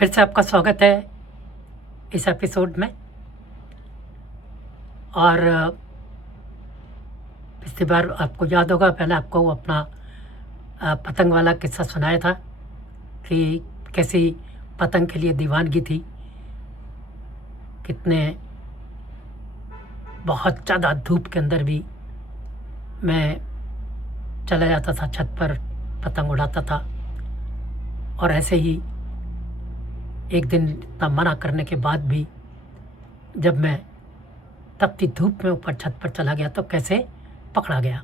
फिर से आपका स्वागत है इस एपिसोड में। और पिछली बार आपको याद होगा, मैंने आपको अपना पतंग वाला किस्सा सुनाया था कि कैसी पतंग के लिए दीवानगी थी, कितने बहुत ज़्यादा धूप के अंदर भी मैं चला जाता था, छत पर पतंग उड़ाता था। और ऐसे ही एक दिन इतना मना करने के बाद भी जब मैं तपती धूप में ऊपर छत पर चला गया तो कैसे पकड़ा गया।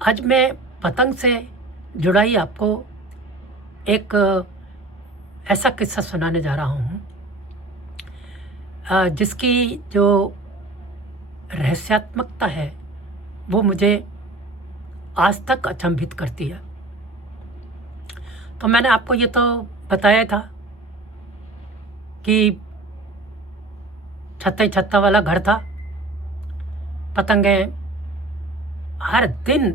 आज मैं पतंग से जुड़ा ही आपको एक ऐसा किस्सा सुनाने जा रहा हूँ जिसकी जो रहस्यात्मकता है वो मुझे आज तक अचंभित करती है। तो मैंने आपको ये तो बताया था कि छत्ता वाला घर था, पतंगें हर दिन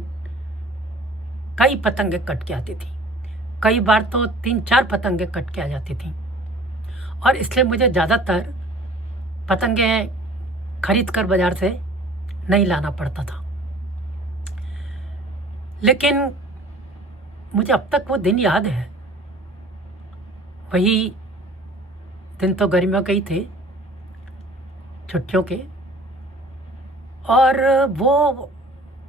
कई पतंगे कट के आती थी, कई बार तो 3-4 पतंगे कट के आ जाती थी। और इसलिए मुझे ज़्यादातर पतंगे खरीद कर बाज़ार से नहीं लाना पड़ता था। लेकिन मुझे अब तक वो दिन याद है। वही दिन तो गर्मियों के ही थे, छुट्टियों के। और वो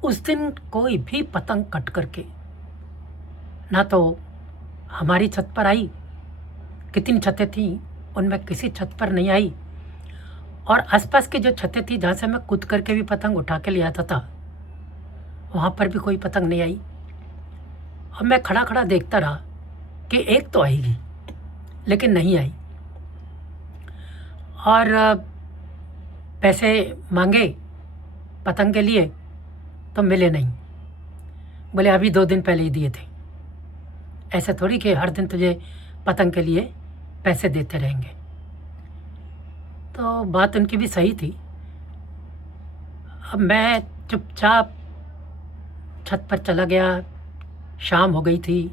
उस दिन कोई भी पतंग कट करके ना तो हमारी छत पर आई, कितनी छतें थीं उनमें किसी छत पर नहीं आई। और आसपास की जो छतें थी जहाँ से मैं कूद करके भी पतंग उठा के ले आता था, वहाँ पर भी कोई पतंग नहीं आई। और मैं खड़ा खड़ा देखता रहा कि एक तो आएगी, लेकिन नहीं आई। और पैसे मांगे पतंग के लिए तो मिले नहीं। बोले अभी 2 दिन पहले ही दिए थे। ऐसे थोड़ी कि हर दिन तुझे पतंग के लिए पैसे देते रहेंगे। तो बात उनकी भी सही थी। अब मैं चुपचाप छत पर चला गया। शाम हो गई थी,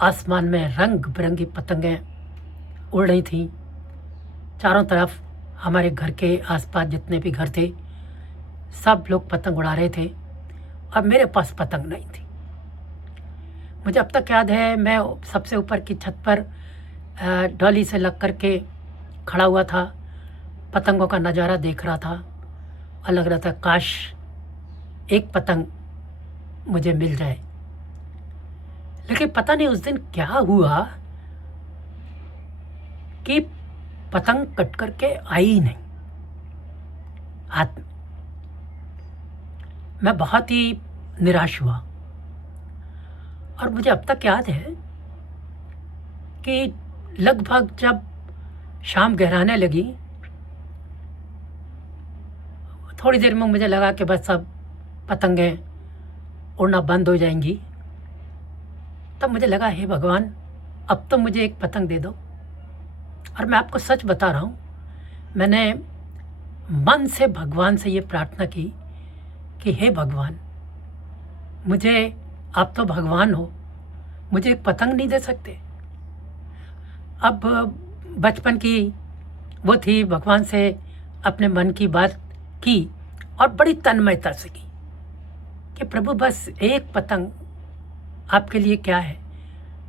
आसमान में रंग बिरंगी पतंगें उड़ रही थीं। चारों तरफ हमारे घर के आसपास जितने भी घर थे सब लोग पतंग उड़ा रहे थे और मेरे पास पतंग नहीं थी। मुझे अब तक याद है, मैं सबसे ऊपर की छत पर डॉली से लग कर के खड़ा हुआ था, पतंगों का नज़ारा देख रहा था और लग रहा था काश एक पतंग मुझे मिल जाए। लेकिन पता नहीं उस दिन क्या हुआ कि पतंग कट करके आई ही नहीं हाथ में। मैं बहुत ही निराश हुआ। और मुझे अब तक याद है कि लगभग जब शाम गहराने लगी, थोड़ी देर में मुझे लगा कि बस अब पतंगें उड़ना बंद हो जाएंगी। तब मुझे लगा हे भगवान, अब तो मुझे एक पतंग दे दो। और मैं आपको सच बता रहा हूँ, मैंने मन से भगवान से ये प्रार्थना की कि हे भगवान, मुझे, आप तो भगवान हो, मुझे एक पतंग नहीं दे सकते। अब बचपन की वो थी, भगवान से अपने मन की बात की और बड़ी तन्मयता से की कि प्रभु बस एक पतंग आपके लिए क्या है,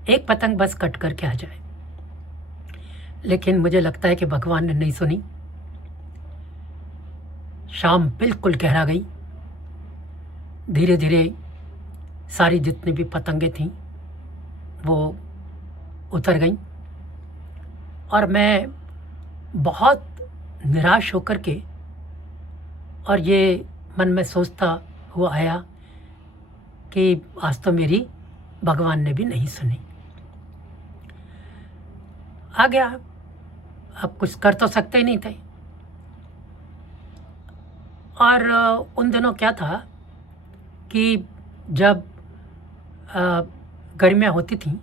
एक पतंग बस कट करके आ जाए। लेकिन मुझे लगता है कि भगवान ने नहीं सुनी। शाम बिल्कुल गहरा गई। धीरे धीरे सारी जितनी भी पतंगें थीं वो उतर गईं और मैं बहुत निराश होकर के और ये मन में सोचता हुआ आया कि आज तो मेरी भगवान ने भी नहीं सुनी। आ गया, अब कुछ कर तो सकते ही नहीं थे। और उन दिनों क्या था कि जब गर्मियाँ होती थीं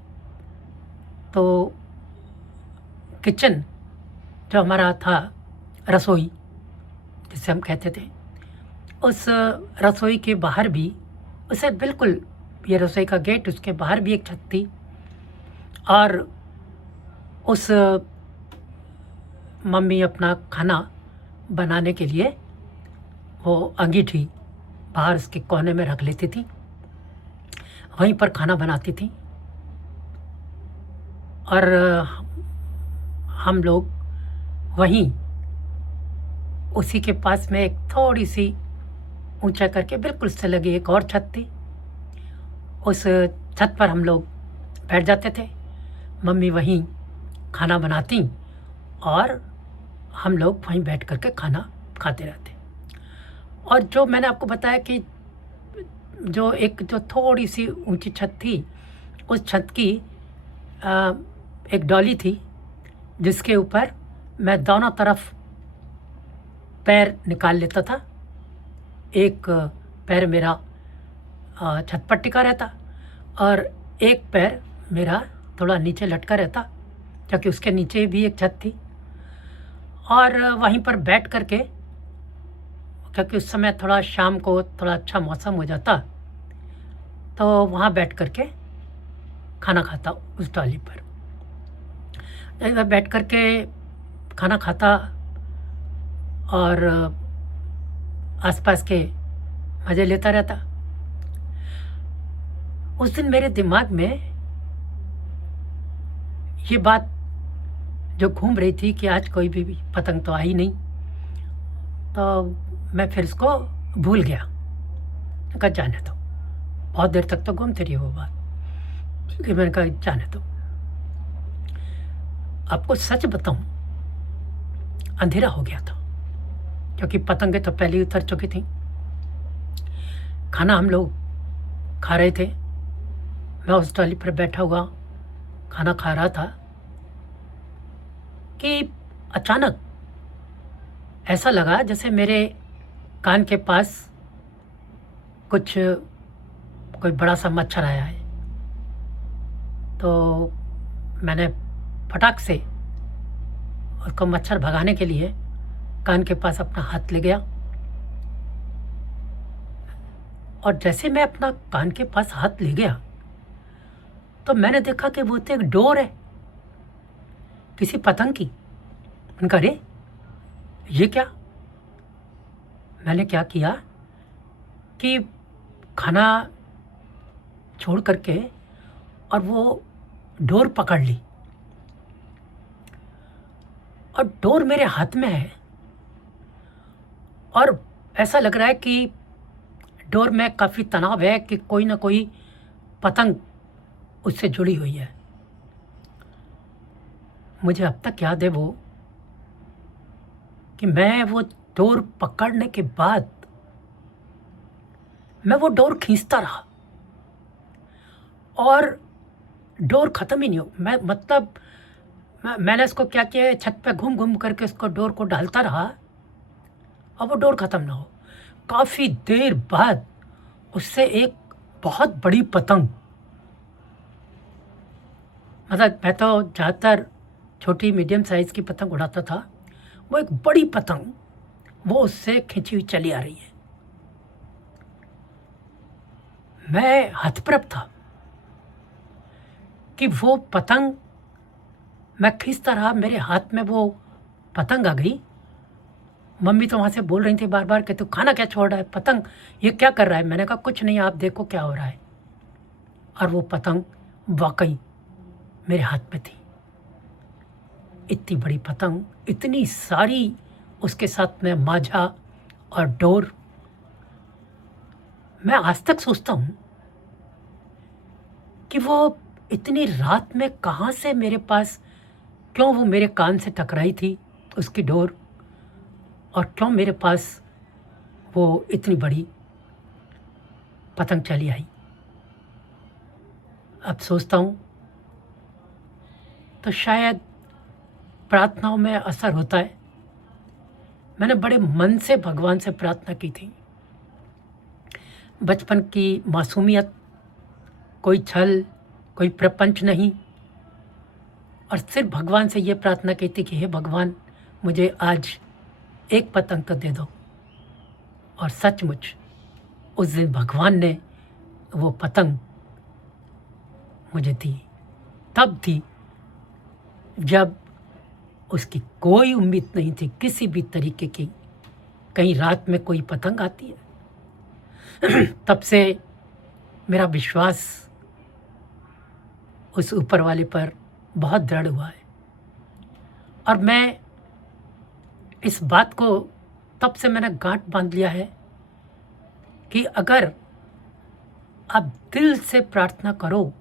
तो किचन जो हमारा था, रसोई जिसे हम कहते थे, उस रसोई के बाहर भी, उसे बिल्कुल, ये रसोई का गेट, उसके बाहर भी एक छत थी और उस मम्मी अपना खाना बनाने के लिए वो अंगीठी बाहर उसके कोने में रख लेती थी, वहीं पर खाना बनाती थी। और हम लोग वहीं उसी के पास में एक थोड़ी सी ऊंचा करके बिल्कुल उससे लगी एक और छत थी। उस छत पर हम लोग बैठ जाते थे, मम्मी वहीं खाना बनाती और हम लोग वहीं बैठ करके खाना खाते रहते। और जो मैंने आपको बताया कि जो थोड़ी सी ऊंची छत थी, उस छत की एक डॉली थी जिसके ऊपर मैं दोनों तरफ पैर निकाल लेता था। एक पैर मेरा छत पर टिका रहता और एक पैर मेरा थोड़ा नीचे लटका रहता, क्योंकि उसके नीचे भी एक छत थी। और वहीं पर बैठ करके, क्योंकि उस समय थोड़ा शाम को थोड़ा अच्छा मौसम हो जाता, तो वहाँ बैठ करके खाना खाता उस डॉली पर। जब मैं बैठ करके खाना खाता और आसपास के मज़े लेता रहता, उस दिन मेरे दिमाग में ये बात जो घूम रही थी कि आज कोई भी पतंग तो आई नहीं, तो मैं फिर इसको भूल गया। कहा जाने दो, बहुत देर तक तो घूमती रही वो बात, क्योंकि मैंने कहा जाने दो। आपको सच बताऊं, अंधेरा हो गया था, क्योंकि पतंगें तो पहले ही उतर चुकी थी। खाना हम लोग खा रहे थे, मैं उस ट्रॉली पर बैठा हुआ खाना खा रहा था कि अचानक ऐसा लगा जैसे मेरे कान के पास कोई बड़ा सा मच्छर आया है। तो मैंने फटाक से उसको मच्छर भगाने के लिए कान के पास अपना हाथ ले गया, और जैसे मैं अपना कान के पास हाथ ले गया तो मैंने देखा कि वो तो एक डोर है किसी पतंग की। मैंने कहा अरे ये क्या? मैंने क्या किया कि खाना छोड़ करके और वो डोर पकड़ ली, और डोर मेरे हाथ में है और ऐसा लग रहा है कि डोर में काफ़ी तनाव है कि कोई ना कोई पतंग उससे जुड़ी हुई है। मुझे अब तक याद है वो कि मैं वो डोर पकड़ने के बाद मैं वो डोर खींचता रहा और डोर ख़त्म ही नहीं हो। मैंने इसको क्या किया, छत पे घूम घूम करके उसको डोर को डालता रहा और वो डोर ख़त्म ना हो। काफ़ी देर बाद उससे एक बहुत बड़ी पतंग, मतलब मैं तो ज़्यादातर छोटी मीडियम साइज़ की पतंग उड़ाता था, वो एक बड़ी पतंग वो उससे खींची हुई चली आ रही है। मैं हतप्रभ था कि वो पतंग मैं खींचता रहा, मेरे हाथ में वो पतंग आ गई। मम्मी तो वहाँ से बोल रही थी बार बार कि तू खाना क्या छोड़ रहा है, पतंग ये क्या कर रहा है? मैंने कहा कुछ नहीं, आप देखो क्या हो रहा है। और वो पतंग वाकई मेरे हाथ में थी। इतनी बड़ी पतंग, इतनी सारी, उसके साथ में माझा और डोर। मैं आज तक सोचता हूँ कि वो इतनी रात में कहाँ से मेरे पास, क्यों वो मेरे कान से टकराई थी उसकी डोर, और क्यों मेरे पास वो इतनी बड़ी पतंग चली आई। अब सोचता हूँ तो शायद प्रार्थनाओं में असर होता है। मैंने बड़े मन से भगवान से प्रार्थना की थी। बचपन की मासूमियत, कोई छल, कोई प्रपंच नहीं, और सिर्फ भगवान से ये प्रार्थना की थी कि हे भगवान, मुझे आज एक पतंग तो दे दो। और सचमुच उस दिन भगवान ने वो पतंग मुझे दी, तब दी जब उसकी कोई उम्मीद नहीं थी किसी भी तरीके की, कहीं रात में कोई पतंग आती है। तब से मेरा विश्वास उस ऊपर वाले पर बहुत दृढ़ हुआ है, और मैं इस बात को तब से मैंने गांठ बांध लिया है कि अगर आप दिल से प्रार्थना करो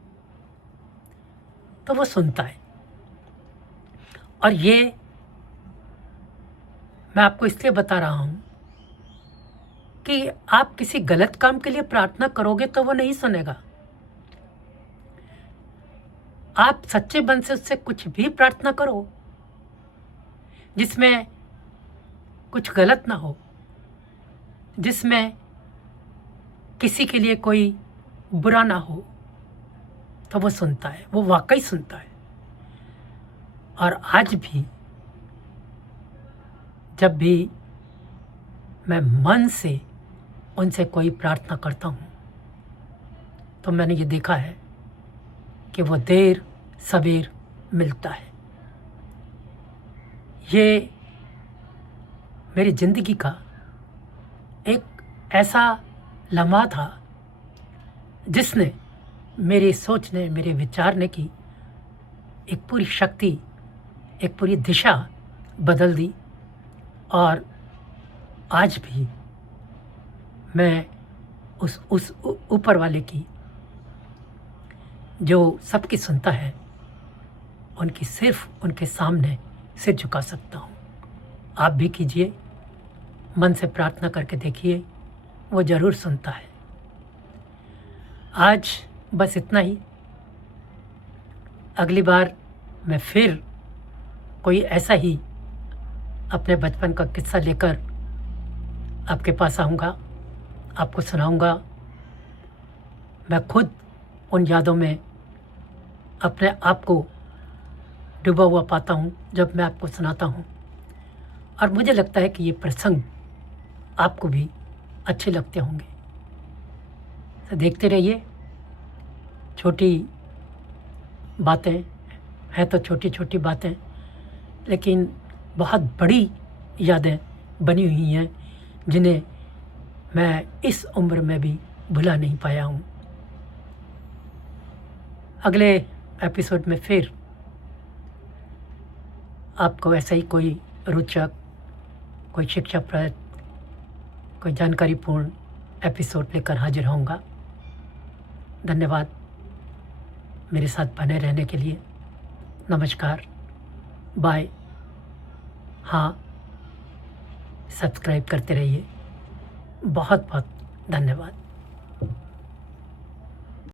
तो वो सुनता है। और ये मैं आपको इसलिए बता रहा हूँ कि आप किसी गलत काम के लिए प्रार्थना करोगे तो वो नहीं सुनेगा। आप सच्चे मन से उससे कुछ भी प्रार्थना करो जिसमें कुछ गलत ना हो, जिसमें किसी के लिए कोई बुरा ना हो, तो वो सुनता है, वो वाकई सुनता है। और आज भी जब भी मैं मन से उनसे कोई प्रार्थना करता हूँ तो मैंने ये देखा है कि वो देर सवेर मिलता है। ये मेरी ज़िंदगी का एक ऐसा लम्हा था जिसने मेरी सोचने, मेरे विचारने की एक पूरी शक्ति, एक पूरी दिशा बदल दी। और आज भी मैं उस ऊपर वाले की, जो सबकी सुनता है, उनकी सिर्फ उनके सामने सिर झुका सकता हूँ। आप भी कीजिए, मन से प्रार्थना करके देखिए, वो ज़रूर सुनता है। आज बस इतना ही। अगली बार मैं फिर कोई ऐसा ही अपने बचपन का किस्सा लेकर आपके पास आऊँगा, आपको सुनाऊँगा। मैं खुद उन यादों में अपने आप को डूबा हुआ पाता हूँ जब मैं आपको सुनाता हूँ, और मुझे लगता है कि ये प्रसंग आपको भी अच्छे लगते होंगे। तो देखते रहिए। छोटी बातें हैं तो छोटी छोटी बातें, लेकिन बहुत बड़ी यादें बनी हुई हैं जिन्हें मैं इस उम्र में भी भुला नहीं पाया हूँ। अगले एपिसोड में फिर आपको ऐसा ही कोई रोचक, कोई शिक्षाप्रद, कोई जानकारीपूर्ण एपिसोड लेकर हाजिर होऊंगा। धन्यवाद मेरे साथ बने रहने के लिए। नमस्कार, बाय। हाँ, सब्सक्राइब करते रहिए। बहुत बहुत धन्यवाद।